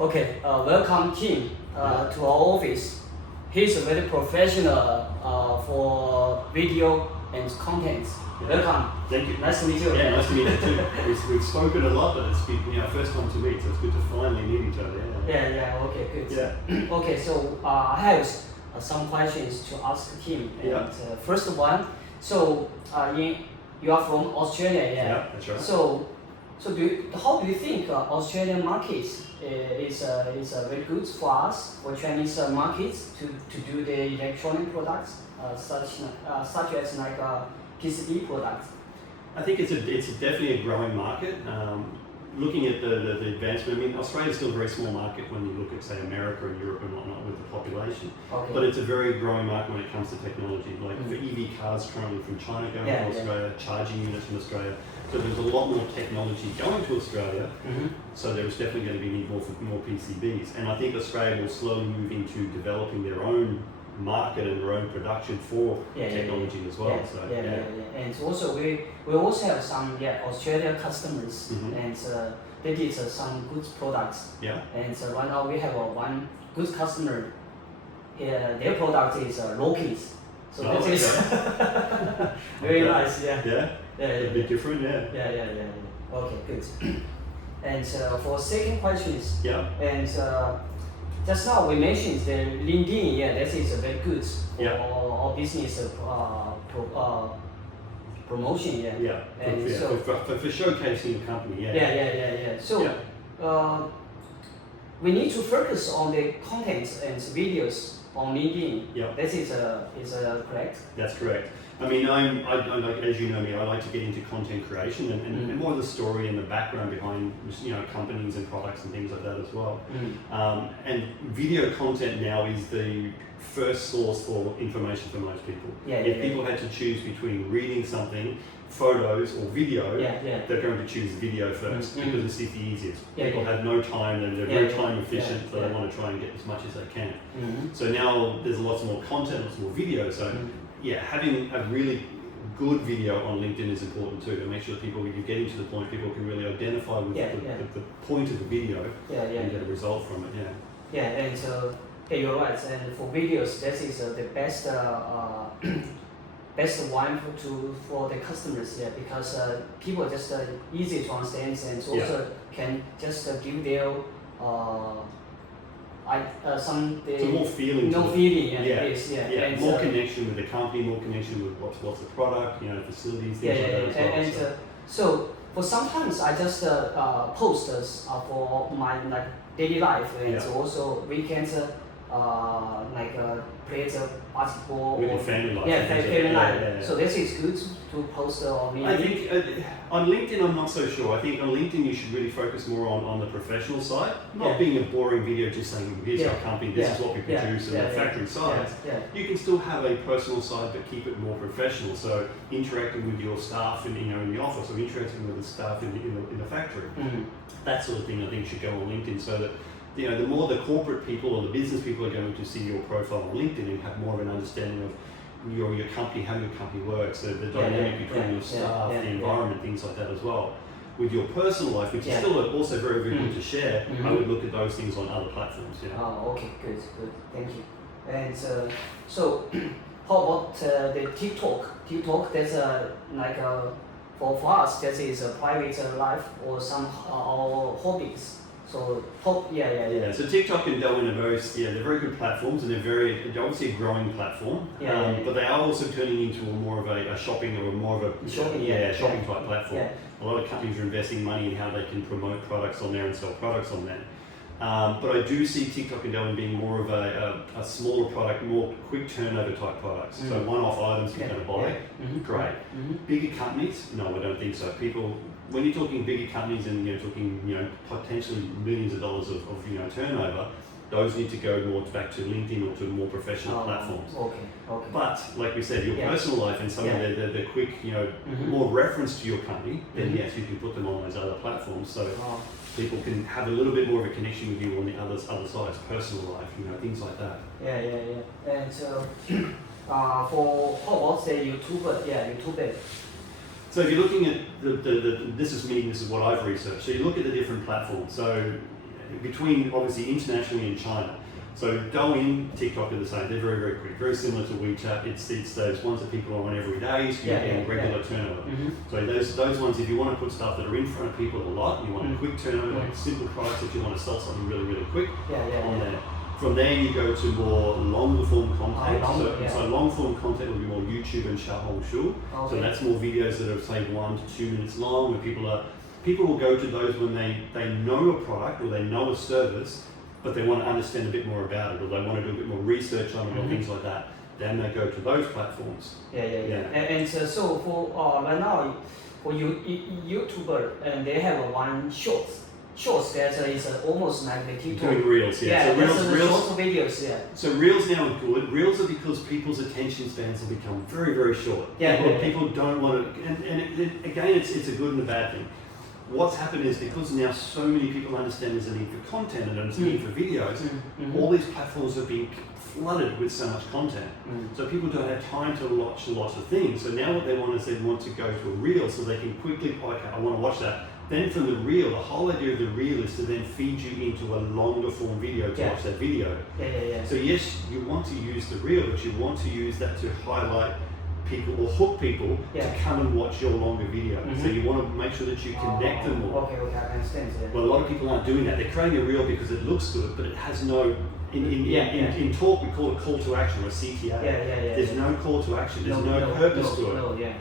Welcome Tim to our office. He's very professional for video and content. Welcome. Thank you. Nice to meet you. Yeah, nice to meet you too. We've spoken a lot, but it's been first time to meet, so it's good to finally meet each other. Okay, good. Yeah. Okay, so I have some questions to ask Tim. And first one, so you are from Australia, Yeah, that's right. So how do you think Australian market is very good for us, for Chinese markets to do the electronic products such as like PCB products? I think it's definitely a growing market. Looking at the advancement, I mean, Australia is still a very small market when you look at, say, America and Europe and whatnot with the population. Okay. But it's a very growing market when it comes to technology. Like for EV cars currently from China going to Australia, charging units from Australia. So there's a lot more technology going to Australia. So there's definitely going to be need for more PCBs. And I think Australia will slowly move into developing their own market and their own production for technology as well. And also we also have some Australian customers, and they did some good products. And right now we have one good customer. Their product is rockets. So that is very nice. A bit different. Okay, good. And for second questions. And just now we mentioned the LinkedIn, that is very good for our business promotion, And for showcasing the company, So we need to focus on the content and videos on LinkedIn. That is correct? That's correct. I mean, I like, as you know me, I like to get into content creation and more of the story and the background behind companies and products and things like that as well. And video content now is the first source for information for most people. If people had to choose between reading something, photos or video, they're going to choose video first because it's the easiest. People have no time and they're very time efficient, so they want to try and get as much as they can. So now there's lots more content, lots more video. So having a really good video on LinkedIn is important too, to make sure that people, when you're getting to the point, people can really identify with the point of the video and get a result from it. And you're right. And for videos, that is the best best one for the customers, because people just easy to understand and also can just give their more feeling. And more connection with the company, more connection with what's the product, facilities, things like that as well. So for sometimes I just post for my daily life, and also weekends play the basketball with your family life. Family life. So this is good to post on LinkedIn. I think on LinkedIn I'm not so sure. I think on LinkedIn you should really focus more on the professional side, not being a boring video just saying here's our company, this is what we produce, and the factory side. You can still have a personal side but keep it more professional. So interacting with your staff in the office, or interacting with the staff in the factory. That sort of thing I think should go on LinkedIn, so that the more the corporate people or the business people are going to see your profile on LinkedIn and have more of an understanding of your company, how your company works, the dynamic between your staff, the environment, things like that as well. With your personal life, which is still also very, very good to share, I would look at those things on other platforms. Okay, good, thank you. And so, how about the TikTok? TikTok, that's for us, that is a private life or some our hobbies. So So TikTok and Douyin are they're very good platforms, and they're obviously a growing platform. But they are also turning into more of a shopping or more of a shopping type platform. A lot of companies are investing money in how they can promote products on there and sell products on there. But I do see TikTok and Douyin being more of a smaller product, more quick turnover type products. So one-off items you're going to buy, great. Bigger companies, no, I don't think so. When you're talking bigger companies and you're talking potentially millions of dollars of turnover, those need to go more back to LinkedIn or to more professional platforms. But like we said, your personal life and some of the quick more reference to your company, then yes, you can put them on those other platforms, so people can have a little bit more of a connection with you on the other sides, personal life, things like that. And for how about the YouTuber? So if you're looking at this is what I've researched. So you look at the different platforms. So between obviously internationally and China. So Douyin, TikTok are the same. They're very, very quick, very similar to WeChat. It's those ones that people are on every day, so you're getting regular turnover. So those ones, if you want to put stuff that are in front of people a lot, you want a quick turnover, like simple products, if you want to sell something really, really quick, on there. From there you go to more longer form content. So long form content will be more YouTube and Xiaohongshu. So that's more videos that are say 1 to 2 minutes long, where people will go to those when they know a product or they know a service, but they want to understand a bit more about it, or they want to do a bit more research on it, or things like that. Then they go to those platforms. And so for right now, for YouTuber, and they have one shorts that is almost like the TikTok. Doing reels, So reels videos, So reels now are good. Reels are because people's attention spans have become very, very short. People don't want to, and again, it's a good and a bad thing. What's happened is because now so many people understand there's a need for content and there's a need for videos, all these platforms have been flooded with so much content. So people don't have time to watch lots of things. So now what they want is they want to go to a reel so they can quickly, okay, I want to watch that. Then from the reel, the whole idea of the reel is to then feed you into a longer form video to watch that video. So yes, you want to use the reel, but you want to use that to highlight people or hook people to come and watch your longer video. So you want to make sure that you connect them more. Okay, I understand. Well, a lot of people aren't doing that. They're creating a reel because it looks good, but it has no, in talk we call it call to action, or a CTA. There's no call to action, there's no purpose to it.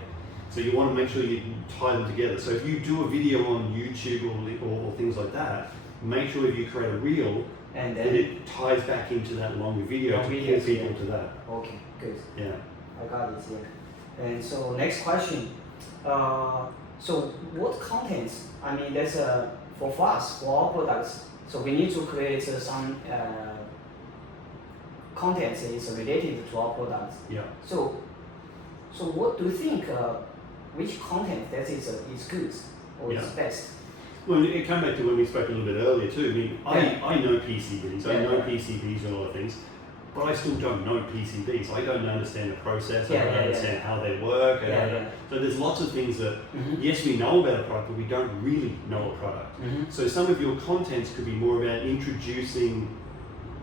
So you want to make sure you tie them together. So if you do a video on YouTube or things like that, make sure if you create a reel, and then it ties back into that longer video to pull people to that. Okay, good. Yeah. I got it here. And so next question. So what contents? I mean, that's for us, for our products. So we need to create some contents is related to our products. So what do you think? Which content that is good or is best? Well, it came back to when we spoke a little bit earlier too. I mean, I know PCBs. I know PCBs and a lot of things. But I still don't know PCBs. I don't understand the process. I don't understand how they work. So there's lots of things that, yes, we know about a product, but we don't really know a product. So some of your contents could be more about introducing,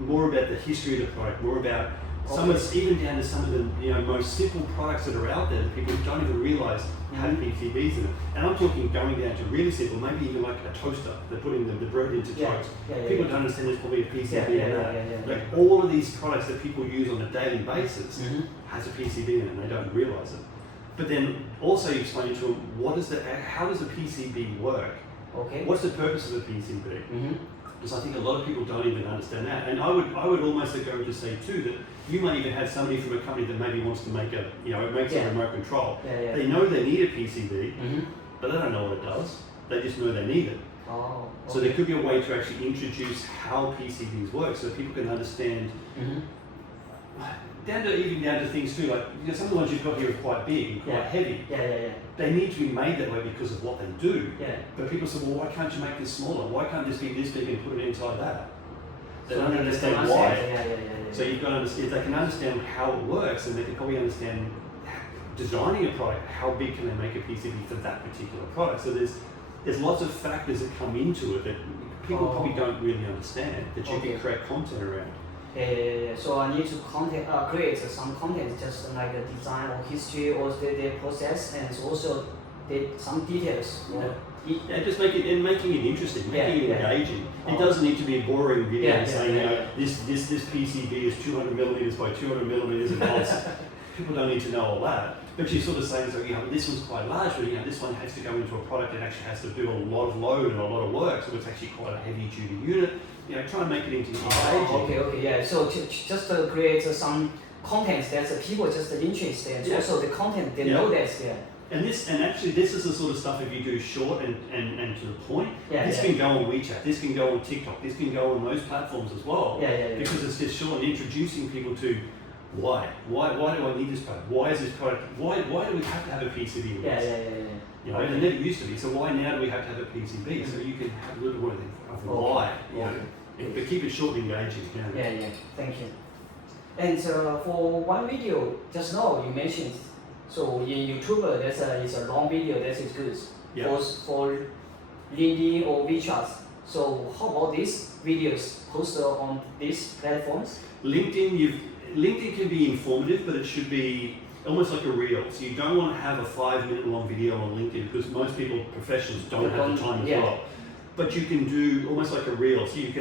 more about the history of the product, more about even down to some of the most simple products that are out there that people don't even realize have PCBs in it. And I'm talking going down to really simple, maybe even like a toaster. They're putting the bread into toast. People don't understand there's probably a PCB in that. Like all of these products that people use on a daily basis has a PCB in it and they don't realize it. But then also you explain to them how does a PCB work? What's the purpose of a PCB? Because I think a lot of people don't even understand that. And I would almost go to say too that you might even have somebody from a company that maybe wants to make a remote control. They know they need a PCB, but they don't know what it does. They just know they need it. So there could be a way to actually introduce how PCBs work so that people can understand, down to things too, like some of the ones you've got here are quite big and quite heavy. They need to be made that way because of what they do. But people say, well, why can't you make this smaller? Why can't this be this big and put it inside that? They don't understand why. So you've got to understand, if they can understand how it works, and they can probably understand designing a product, how big can they make a PCB for that particular product. So there's lots of factors that come into it that people probably don't really understand, that you can create content around. So I need to create some content, just like a design or history or the process, and also some details. Just making it interesting, making it engaging. It doesn't need to be a boring video saying, this PCB is 200 millimeters by 200 millimeters in volts. People don't need to know all that. But you sort of say, this one's quite large, but this one has to go into a product that actually has to do a lot of load and a lot of work, so it's actually quite a heavy duty unit. Try and make it into engaging. So just to create some content that people just interested, and also the content they know that's there. And this is the sort of stuff if you do short and to the point. This can go on WeChat, this can go on TikTok, this can go on those platforms as well. Because it's just short and introducing people to why do I need this product? Why is this product? Why do we have to have a PCB in this? It never used to be. So why now do we have to have a PCB? So you can have a little bit of why. But keep it short and engaging. Thank you. And for one video, just now you mentioned. So in YouTube, it's a long video that is good. For LinkedIn or WeChat. So how about these videos posted on these platforms? LinkedIn can be informative, but it should be almost like a reel. So you don't want to have a 5-minute long video on LinkedIn because most people, professionals, don't have the time as well. But you can do almost like a reel. So you're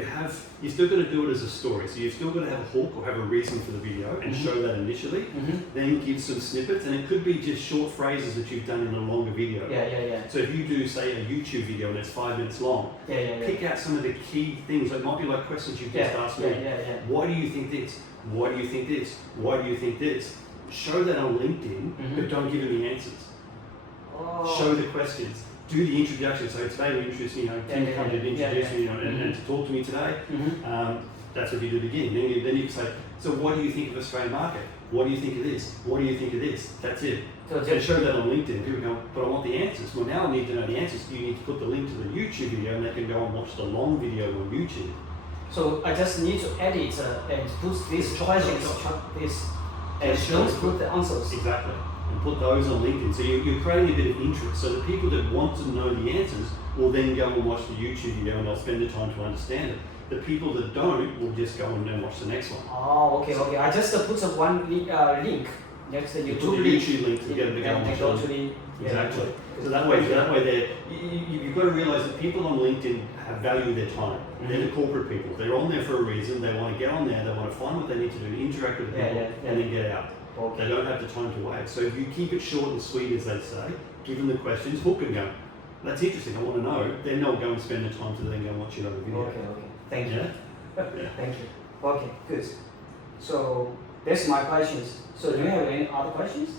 still got to do it as a story. So you've still got to have a hook or have a reason for the video and show that initially. Then give some snippets, and it could be just short phrases that you've done in a longer video. So if you do, say, a YouTube video and it's 5 minutes long, pick out some of the key things. It might be like questions you've just asked me. Why do you think this? Why do you think this? Why do you think this? Show that on LinkedIn, but don't give them the answers. Show the questions. Do the introduction. So today we're introducing, Tim come to introduce me and to talk to me today. That's what you do again. Then you can say, so what do you think of the Australian market? What do you think of this? What do you think of this? That's it. So show that on LinkedIn. People go, but I want the answers. Well, now I need to know the answers. You need to put the link to the YouTube video and they can go and watch the long video on YouTube. So I just need to edit and put these questions, and don't put the answers. Exactly. And put those on LinkedIn. So you're creating a bit of interest. So the people that want to know the answers will then go and watch the YouTube video and they'll spend the time to understand it. The people that don't will just go and watch the next one. Oh, okay. I just put one link next to you put the YouTube link to get them to go and watch it. Exactly. So that way you've got to realize that people on LinkedIn value their time. They're the corporate people. They're on there for a reason. They want to get on there. They want to find what they need to do, interact with the people, and then get out. They don't have the time to wait. So if you keep it short and sweet, as they say, give them the questions, hook and go. That's interesting. I want to know. Then they'll go and spend the time to then go and watch it over video. Okay. Thank you. Thank you. Okay, good. So that's my questions. So do you have any other questions?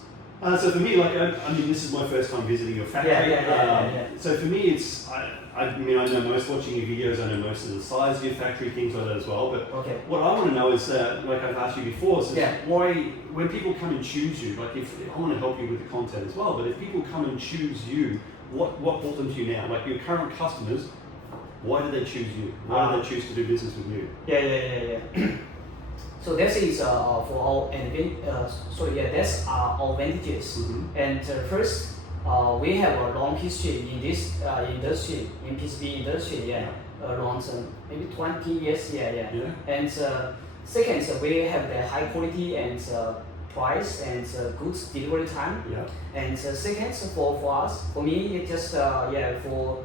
So for me, this is my first time visiting your factory. So for me, it's I know most watching your videos. I know most of the size of your factory, things like that as well. But what I want to know is, like I've asked you before, why when people come and choose you, like if I want to help you with the content as well, but if people come and choose you, what brought them to you now? Like your current customers, why do they choose you? Why do they choose to do business with you? So this is for our that's our advantages. And first, we have a long history in this industry, in PCB industry. Around maybe 20 years. And second, we have the high quality and price and good delivery time. And second, for us, for me, it just for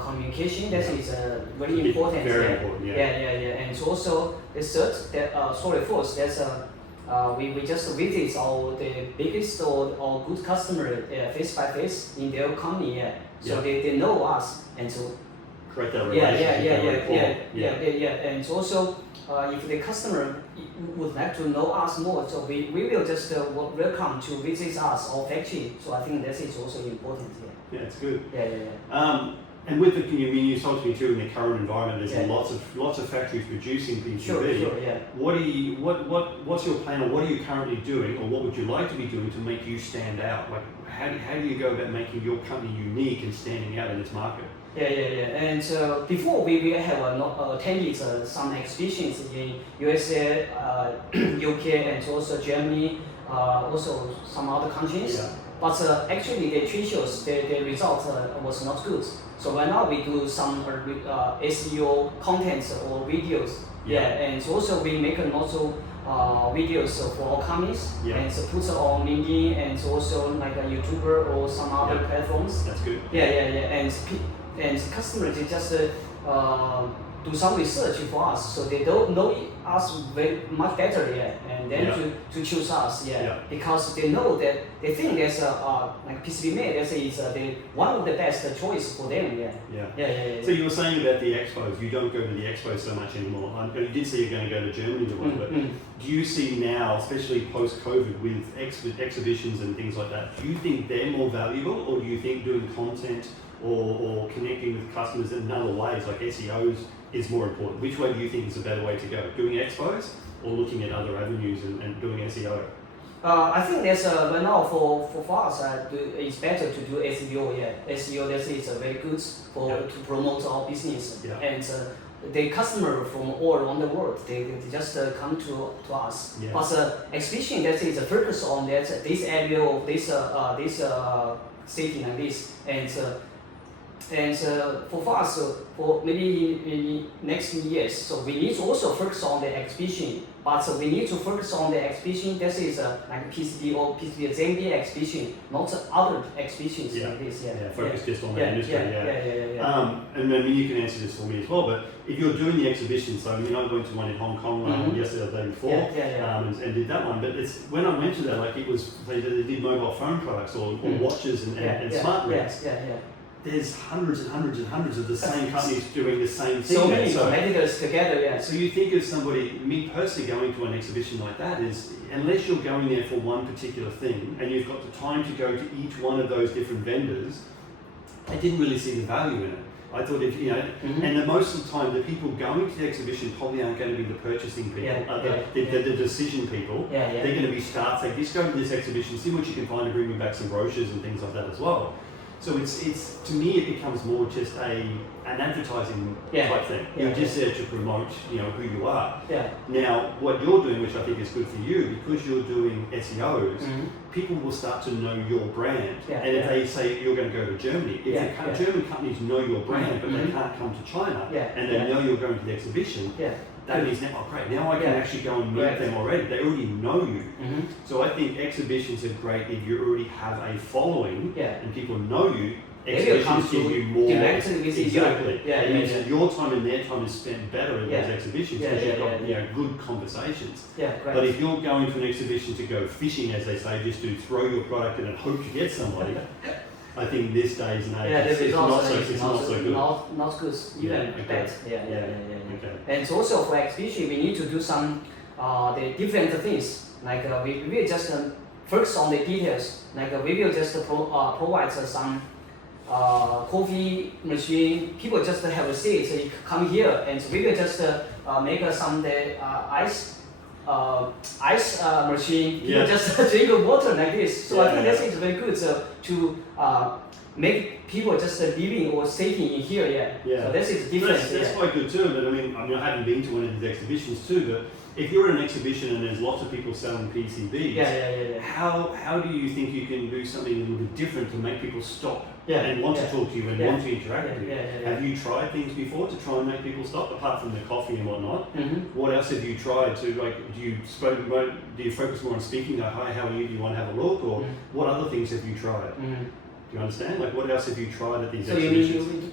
communication, that is very important. Very important. And also the third, fourth, that's we just visit the biggest or good customer face by face in their company. So they know us, and so create that relationship. And also if the customer would like to know us more, so we will just welcome to visit us our factory. So I think that is also important. Yeah, it's good. And with you told me too, in the current environment, there's lots of factories producing PCB. What's your plan, or what are you currently doing, or what would you like to be doing to make you stand out? Like, how do you go about making your company unique and standing out in its market? And before we have attended some exhibitions in USA, UK, and also Germany, also some other countries. But actually the trade shows, the result was not good. So right now we do some SEO content or videos. And also we make also videos for our companies and put on LinkedIn and also like a YouTuber or some other platforms. That's good. And customers, they just do some research for us, so they don't know us very much better, and then to choose us, because they know that they think there's like PCBMay, that is one of the best choice for them, So you were saying about the expos, you don't go to the expos so much anymore. You did say you're going to go to Germany to one, but do you see now, especially post-COVID with exhibitions and things like that, do you think they're more valuable, or do you think doing content or connecting with customers in other ways, like SEOs, is more important? Which way do you think is a better way to go? Doing expos or looking at other avenues and doing SEO? I think that's right now for us, it's better to do SEO. SEO, that is very good to promote our business. And the customer from all around the world, they just come to us. But exhibition, that is focus on this area of this city like this, and and for us, for maybe in next years, so we need to also focus on the exhibition. But we need to focus on the exhibition. This is like PCB or PCBMay exhibition, not other exhibitions like this. Focus just on the industry. And then you can answer this for me as well. But if you're doing the exhibition, so I went to one in Hong Kong yesterday, the day before, and did that one. But it's when I mentioned that, like it was they did mobile phone products or watches and smart rings. There's hundreds and hundreds and hundreds of the same companies doing the same thing. So many competitors together, So you think of somebody, me personally going to an exhibition like that is, unless you're going there for one particular thing and you've got the time to go to each one of those different vendors, I didn't really see the value in it. I thought if, and most of the time the people going to the exhibition probably aren't going to be the purchasing people, the decision people. They're going to be staff saying, just go to this exhibition, see what you can find and bring me back some brochures and things like that as well. So it's to me it becomes more just an advertising type thing. You're just there to promote who you are. Now what you're doing, which I think is good for you, because you're doing SEOs, people will start to know your brand. And if they say you're going to go to Germany, if German companies know your brand but they can't come to China and they know you're going to the exhibition, that means now, great, now I can actually go and meet them already. They already know you. So I think exhibitions are great if you already have a following and people know you. Exhibitions give you more. Exactly. It means that your time and their time is spent better in those exhibitions because you've got good conversations. But if you're going to an exhibition to go fishing, as they say, just to throw your product in and hope to get somebody, I think this days and age it's not so good. Not good, even bad. And also for exhibition, we need to do some the different things. Like we will just focus on the details. Like we will just provide some coffee machine. People just have a seat. So you come here, and we will just make some ice machine. People just drink water like this. So I think that is very good to make people just living or sitting in here. So this is different. That's quite good too. But I haven't been to one of these exhibitions too. But if you're at an exhibition and there's lots of people selling PCBs, how do you think you can do something a little bit different to make people stop and want to talk to you and want to interact with you? Have you tried things before to try and make people stop, apart from the coffee and whatnot? What else have you tried to, do you focus more on speaking, like, hi, how are you, do you want to have a look, or what other things have you tried? Do you understand? Like, what else have you tried at these exhibitions?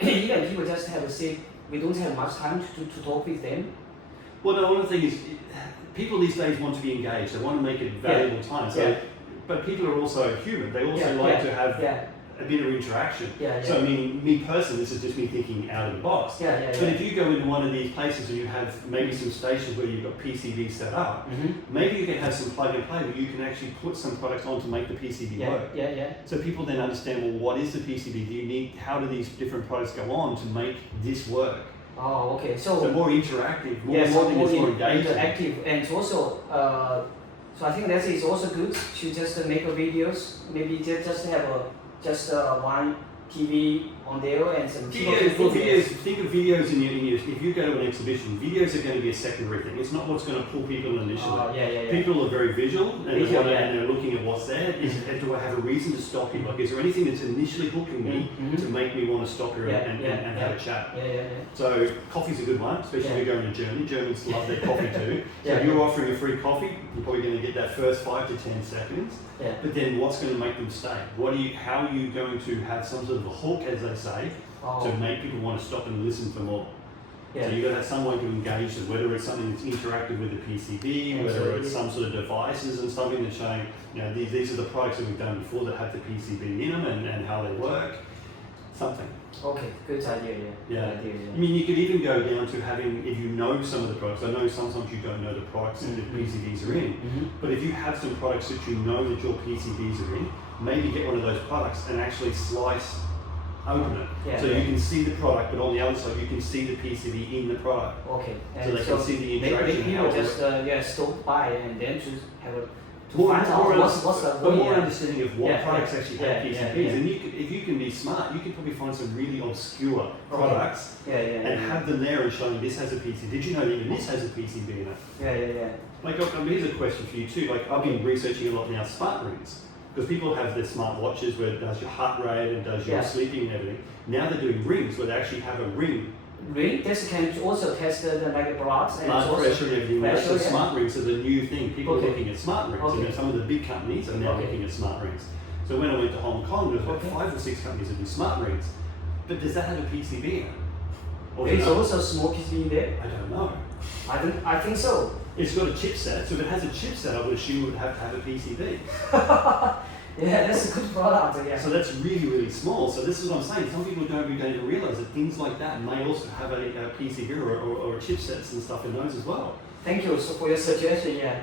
So even people just have a seat, we don't have much time to talk with them. Well, no, one of the things is, people these days want to be engaged, they want to make it valuable time. So, but people are also human, they also like to have a bit of interaction. So me personally, this is just me thinking out of the box. But if you go into one of these places and you have maybe some stations where you've got PCBs set up, maybe you can have some plug and play where you can actually put some products on to make the PCB work. So people then understand, well, what is the PCB? How do these different products go on to make this work? Oh, okay. So more interactive, more interactive, and also, so I think that is also good to just make videos. Maybe just have one TV on there and some videos. Think of videos in your. If you go to an exhibition, videos are going to be a secondary thing. It's not what's going to pull people initially. People are very visual and they're looking at what's there. Do I have a reason to stop here? Like, is there anything that's initially hooking me to make me want to stop here and have a chat? So coffee's a good one, especially if you're going to Germany. Germans love their coffee too. So if you're offering a free coffee, you're probably going to get that first 5 to 10 seconds. But then what's going to make them stay? How are you going to have some sort of a hook, as they say, to make people want to stop and listen for more? So you've got to have some way to engage them, whether it's something that's interactive with the PCB, whether it's some sort of devices and something that's showing, these are the products that we've done before that have the PCB in them and how they work. Something. Okay, good idea. I mean, you could even go down to having, if you know some of the products, I know sometimes you don't know the products that the PCBs are in, but if you have some products that you know that your PCBs are in, maybe get one of those products and actually open it. So you can see the product, but on the other side you can see the PCB in the product. Okay. So they can see the interaction. Maybe people just stop by and then to have a find out what's the more understanding of what products actually have PCBs. And if you can be smart, you can probably find some really obscure products and have them there and showing this has a PCB. Did you know that even this has a PCB in it? Like, here's a question for you too. Like, I've been researching a lot now smart rings. because people have their smart watches where it does your heart rate and does your sleeping and everything. Now they're doing rings where they actually have a ring. This can also test the like bloods and blood pressure and everything. Pressure, so smart rings are the new thing. People are looking at smart rings. Okay. And some of the big companies are now looking at smart rings. So when I went to Hong Kong, there was about 5 or 6 companies that do smart rings. But does that have a PCB? Or there's also small PCB there? I don't know. I think so. It's got a chipset, so if it has a chipset, I would assume it would have to have a PCB. Yeah, that's a good product. Yeah. So that's really, really small. So this is what I'm saying. Some people don't even realize that things like that may also have a PCB or chipsets and stuff in those as well. Thank you for your suggestion. Yeah.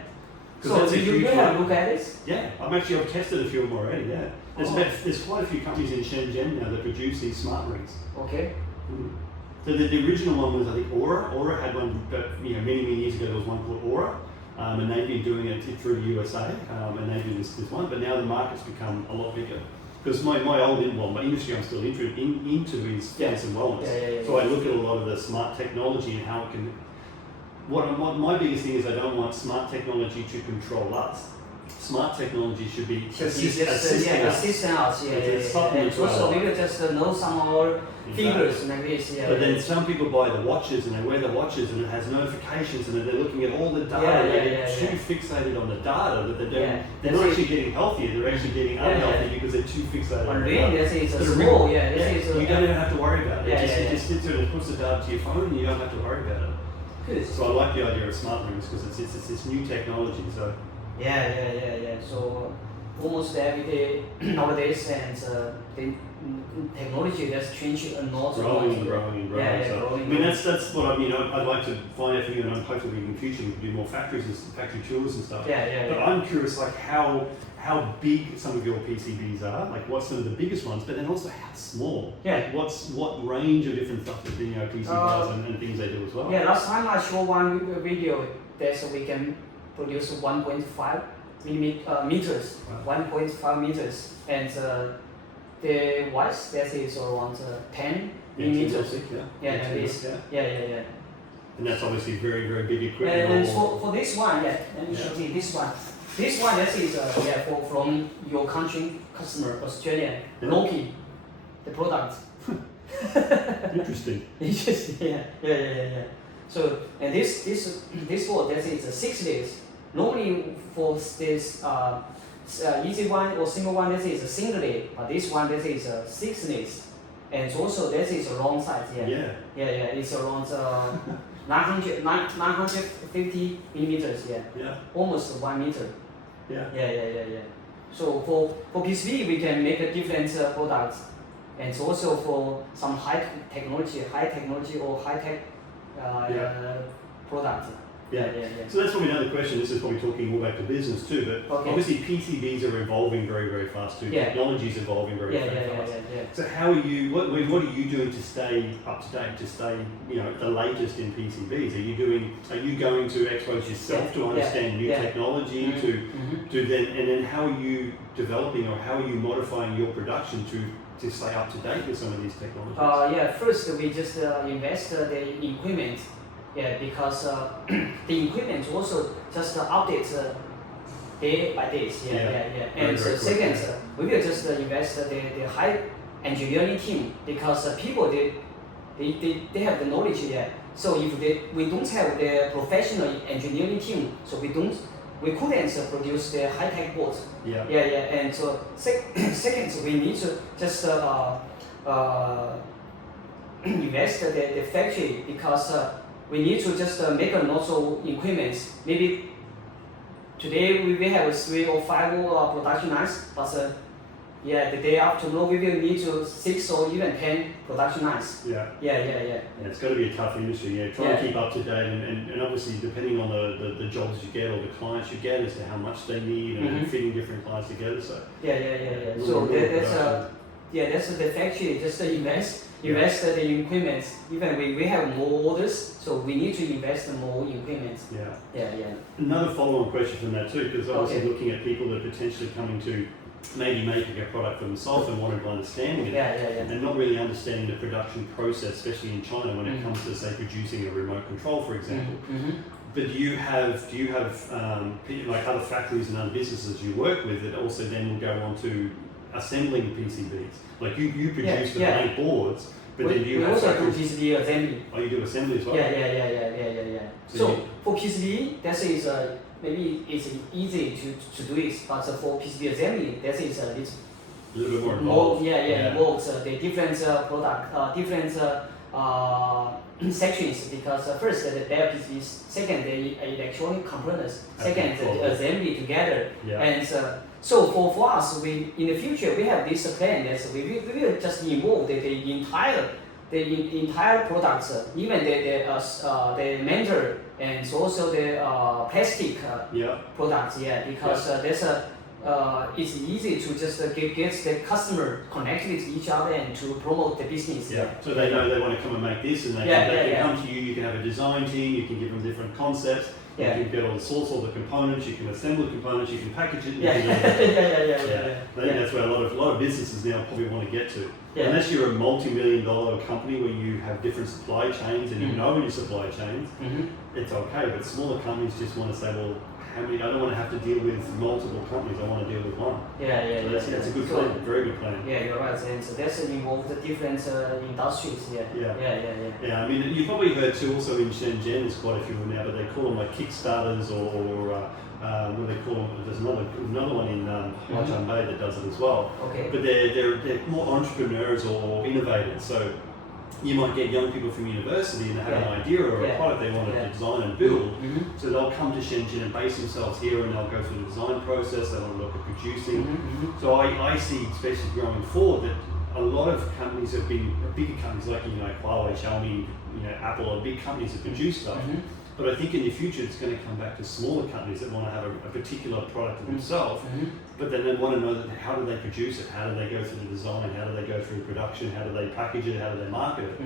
So you have a look at this? Yeah, I've tested a few of them already. Yeah. There's quite a few companies in Shenzhen now that produce these smart rings. Okay. So the original one was, I think, Aura. Aura had one, but many years ago there was one called Aura, and they've been doing it through the USA, and they do this one. But now the market's become a lot bigger because my industry I'm still into is fitness and wellness. So I look at a lot of the smart technology and how it can. What my biggest thing is I don't want smart technology to control us. Smart technology should be assisting us. And also we will just know some of our figures like this. But then some people buy the watches and they wear the watches and it has notifications and they're looking at all the data. They're too fixated on the data that they're not actually getting healthier. They're actually getting unhealthy because they're too fixated on the data. You don't even have to worry about it. It just sits there and puts the data to your phone and you don't have to worry about it. Good. So I like the idea of smart rings because it's this new technology. So. Yeah. So almost every day nowadays, and the technology that's changed a lot. Growing. Yeah, so, growing. I mean, that's what I'd like to find out for you, and hopefully in the future we can do more factory tours and stuff. But I'm curious, like how big some of your PCBs are, like what's some of the biggest ones, but then also how small. Yeah. Like what range of different stuff that PC does and things they do as well. Yeah, last time I showed one video that we can produce 1.5 meters, 1.5 meters, and the width that is around 10 millimeters. Yeah. And that's obviously very, very big equipment. And for this one, let me show you this one. This one, that is from your country customer, Australia, Loki, the product. Interesting. Yeah. So, and this board, that is 6 days. Normally for this easy one or simple one, that is a single day, but this one, that is 6 days. And also that is a long size. Yeah. It's around 950 millimeters. Yeah. Almost 1 meter. Yeah. So for PCB, we can make a different products, and also for some high technology or high tech products. Yeah. So that's probably another question. This is probably talking more back to business too, but obviously PCBs are evolving very, very fast too. Technology is evolving very fast. So how are you? What are you doing to stay up to date? To stay, the latest in PCBs? Are you going to expose yourself to understand new technology to then how are you developing or how are you modifying your production to stay up to date with some of these technologies? First we just invest the equipment. Yeah, because the equipment also just updates day by day. And second, we will just invest the high engineering team because people they have the knowledge there. So if we don't have the professional engineering team, so we couldn't produce the high tech boards. And so second, we need to just invest the factory because. We need to just make a lot of equipment. Maybe today we will have 3 or 5 production lines, but the day after we will need 6 or even 10 production lines. Yeah, it's got to be a tough industry. Trying to keep up to date, and obviously depending on the jobs you get or the clients you get as to how much they need and fitting different clients together. So So that's the factory. Just invest the equipment. Even we have more orders, so we need to invest more equipment. Yeah. Another follow-on question from that too, because obviously looking at people that are potentially coming to maybe making a product for themselves and wanting to understand it, and not really understanding the production process, especially in China when it comes to say producing a remote control, for example. But do you have like other factories and other businesses you work with that also then will go on to assembling the PCBs? Like you produce the blank boards, but then you have also do PCB assembly. Oh, you do assembly as well? Yeah. So for PCB, that is maybe it's easy to do it, but for PCB assembly, that is a little bit more involved. Involves the different product, different sections, because first their PCBs, second the electronic components, second the assembly together, and so for us, we in the future we have this plan that we will just involve the entire products, even the metal and also the plastic products, because there's it's easy to just get the customer connected with each other and to promote the business. So they know they want to come and make this, and they can come to you. You can have a design team. You can give them different concepts. You can get all the source, all the components. You can assemble the components. You can package it. I think that's where a lot of businesses now probably want to get to. Unless you're a multi-million-dollar company where you have different supply chains and you know your supply chains, it's okay. But smaller companies just want to say, well, I don't want to have to deal with multiple companies. I want to deal with one. That's a good plan. Very good plan. Yeah, you're right. And so that's involved the different industries. I mean, you've probably heard too. Also in Shenzhen, there's quite a few now, but they call them like Kickstarters or what do they call them? There's another one in Bay that does it as well. Okay. But they're more entrepreneurs or innovators. So you might get young people from university and they have an idea or a product they want to design and build. So they'll come to Shenzhen and base themselves here, and they'll go through the design process. They want to look at producing. So I see, especially growing forward, that a lot of companies have been bigger companies like Huawei, Xiaomi, Apple, are big companies that produce stuff. But I think in the future it's going to come back to smaller companies that want to have a particular product themselves, but then they want to know that how do they produce it, how do they go through the design, how do they go through production, how do they package it, how do they market it.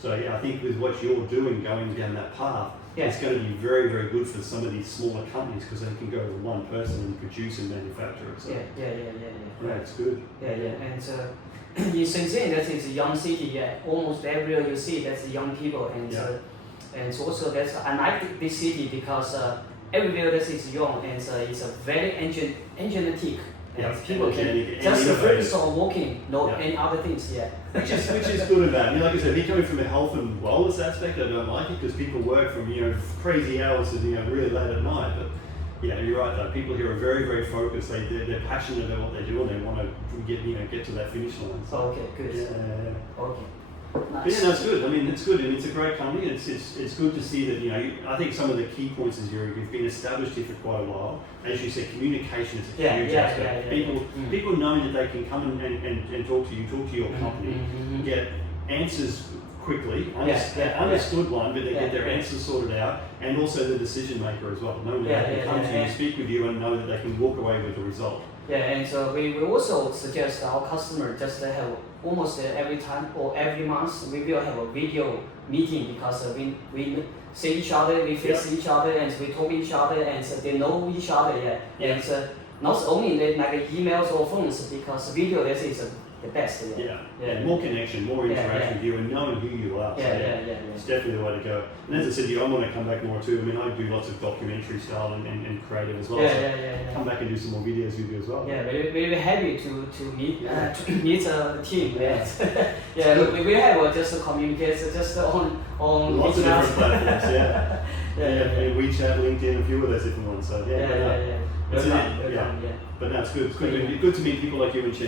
So I think with what you're doing, going down that path, it's going to be very, very good for some of these smaller companies because they can go with one person and produce and manufacture it. So it's good. And in Shenzhen, that is a young city. Almost everywhere you see that's young people, and also I like this city because everywhere that is young, and it's a very energetic. People can just focus on walking, any other things. Which is good and bad. Like I said, me coming from a health and wellness aspect, I don't like it because people work from crazy hours to really late at night. But you're right though. People here are very, very focused. They're passionate about what they do and they want to get to that finish line. So. Okay, good. Okay. Nice. But it's good. I mean, it's good. I mean, it's a great company. It's good to see that, I think some of the key points is you've been established here for quite a while. As you said, communication is a huge aspect. People know that they can come and talk to your company, get answers quickly, understood one, but they get their answers sorted out, and also the decision maker as well. Knowing that they can come to you, speak with you, and know that they can walk away with the result. And so we also suggest our customer just to have almost every time or every month we will have a video meeting because we see each other, we face each other, and we talk each other, and so they know each other. And not only like emails or phones, because video that is the best. More connection, more interaction with you, and knowing who you are. It's definitely the way to go. And as I said, I want to come back more too. I mean, I do lots of documentary style and creative as well. Come back and do some more videos with you as well. Very happy to meet the team. We have just communicate just on lots of different platforms. WeChat, LinkedIn, a few of those different ones. So But no, it's good. It's good to meet people like you in Shenzhen.